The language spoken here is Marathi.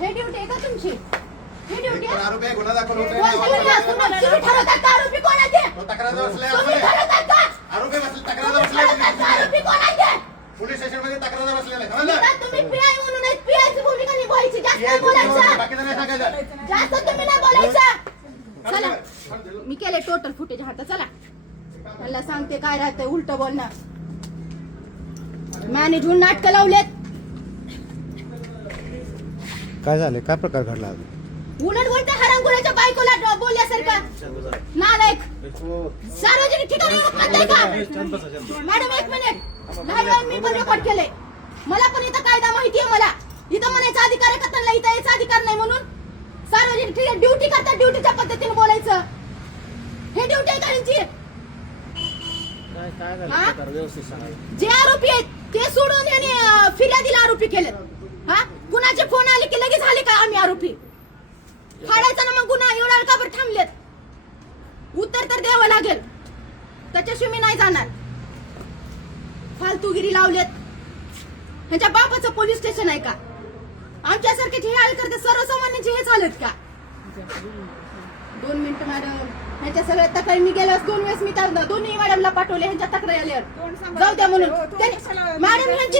हे ड्युटी आहे का तुमची ही ड्युटी आहे आरोपी आहे, गुन्हा दाखल होतोय. कोणती गुन्हे आहे? तुम्ही तुम्ही ठरवतात का आरोपी कोण आहे ते? तो तक्रार बसलाय तुम्ही आरोपी. ठरवतात का? आरोपी बसले तक्रार तुम्ही बसलाय ठरवतात का आरोपी कोण आहे ते? पोलीस स्टेशनमध्ये तक्रार बसलेला आहे समजलं? आता तुम्ही PI म्हणून एक PI ची भूमिका निभावायची. जास्त ये नाही बोलायचं. बाकीचं नाही सांगायचं जास्त तुम्ही नाही बोलायचं. चला मी केले टोटल फुटेज हात चला मला सांगते काय राहतंय उलट बोलणं मॅनेज होऊन नाटकं लावलेत काय झाले काय प्रकार घडला आज? उलट बोलते हरंगुळ्याच्या बायकोला बोलल्यासारखं. नालायक सार्वजनिक ठिकाणी का? मॅडम एक मिनिट. नाही मी पण रेकॉर्ड केलंय. मला पण इथं कायदा माहिती आहे मला. इथं म्हणायचा अधिकार आहे का त्यांना? इथं यायचा अधिकार नाही म्हणून. सार्वजनिक ठिकाणी ड्युटी करतात ड्युटीच्या पद्धतीने बोलायचं. हे ड्युटी आहे का यांची? हा? जे आरोपी आहेत ते सोडून याने फिर्यादीला आरोपी केले आम्ही आरोपी. फाडायचा ना मग गुन्हा एवढा का बरं थांबलेत? उत्तर तर द्यावं लागेल. त्याच्याशिवाय मी नाही जाणार. फालतूगिरी लावलेत. ह्याच्या बापाचं पोलीस स्टेशन आहे का? आमच्यासारखे जे हाल करते सर्वसामान्यांचे हेच हालत का? दोन मिनिटं मॅडम. ह्याच्या सगळ्या तक्रारी मी गेल्यास दोन वेळेस मी त्या दोन्ही मॅडमला पाठवले ह्यांच्या तक्रारी आल्यावर. जाऊ द्या म्हणून. त्यांनी- मॅडम ह्यांची